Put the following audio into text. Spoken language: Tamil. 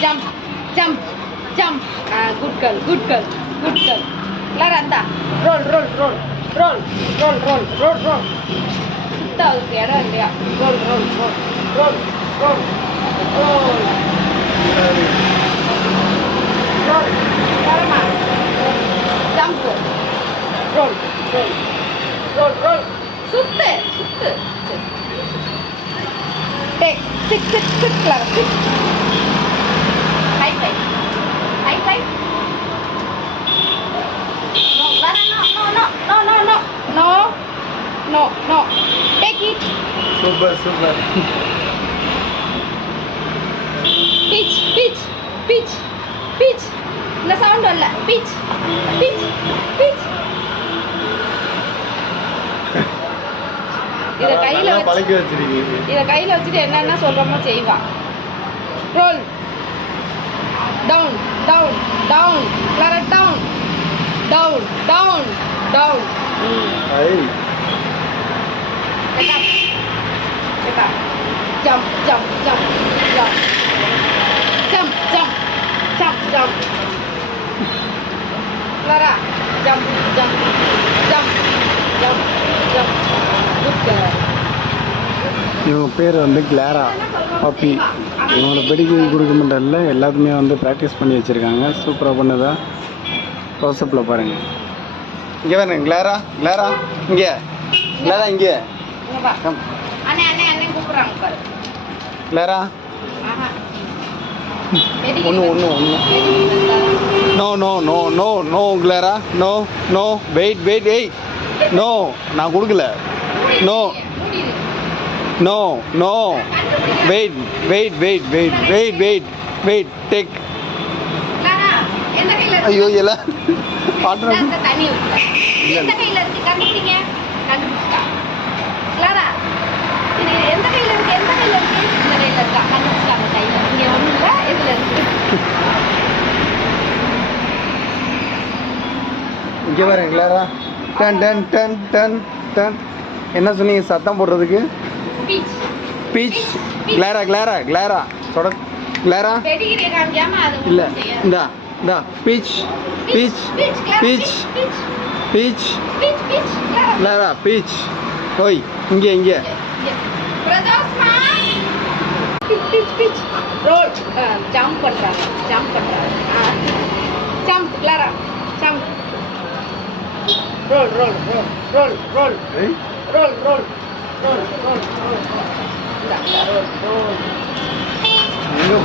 jump, jump, jump. Good girl, good girl, good girl. Clara, anda. Roll, roll, roll, roll, roll, roll, roll, roll. சுத்த அதுக்கு இடம் இல்லையா? Roll, roll, roll, roll, roll, roll. Roll. Clarama. Jump. Roll, roll, roll, roll. சுத்து, சுத்து. Take, sit, sit, sit, Clara, sit. High five. High five. No, Clara, no, no, no, no, no, no, no, no, no. Take it. Super, super. Pitch, pitch, pitch, pitch. இந்த சவுண்ட் வரல. Pitch, pitch, pitch. இத கையில வச்சு பழக்கி வச்சிருக்கீங்க. இத கையில வச்சிட்டு என்னன்னா சொல்றோமோ செய்வா. Roll. Down, down, down. Clara, down. Down, down, down. ஐ Get up. Get up. Jump, jump, jump, jump. Jump, jump, jump, jump. Clara, jump, jump, jump, jump, jump. Good girl. இவங்க பேர் வந்து கிளாரா பப்பி. இவங்களோட பெடிகிரி கொடுக்க மாட்டல எல்லாத்துமே வந்து ப்ராக்டிஸ் பண்ணி வச்சுருக்காங்க. சூப்பராக பண்ணுதா க்ளோஸ்அப்பில் பாருங்கள். இங்கே பாருங்க கிளாரா, கிளாரா இங்கே, கிளாரா இங்கே. இங்க வா. கம் அண்ணே அண்ணே அண்ணே கூப்பிடுறாங்க பாரு. கிளாரா ஆஹா. ஒன்று no no no no no Clara no no wait wait ஏய் நோ நான் கொடுக்கல no no no wait wait wait wait wait wait wait take. Clara, எந்த கையில இருக்கு? ஐயோ எல்லாம் பாட்டுறோம். அந்த தண்ணி ஊத்துற. எந்த கையில இருக்கு? கண்டுபிடிங்க. கண்டுபிடிச்சா. Clara, இது எந்த கையில இருக்கு? எந்த கையில இருக்கு? இந்த கையில இருக்கா? கண்டுபிடிச்சா அந்த கையில. இங்க ஒண்ணும் இல்ல. இதுல இருக்கு. இங்கே பாருங்க கிளாரா டன் டன் டன் டன் டன். என்ன சொன்னீங்க சத்தம் போடுறதுக்கு? பீச். பீச். கிளாரா கிளாரா கிளாரா சொட கிளாரா பெடிகிரி காமிக்காம அது இல்லை ஒண்ணும் செய்யாது. இந்தா இந்தா பீச் பீச் பீச், Clara, பீச் பீச், பீச் பீச், பீச், Clara. கிளாரா பீச். ஓய் இங்கே இங்கே பிரதோஷ்மா. பீச், பீச், பீச். ரோல். ஜம்ப் பண்றாங்க. ஜம்ப் பண்றாங்க. Jump Clara. Jump. Roll roll roll roll roll ஏய் roll roll roll roll roll. இந்த ரோல் ரோல். எங்கே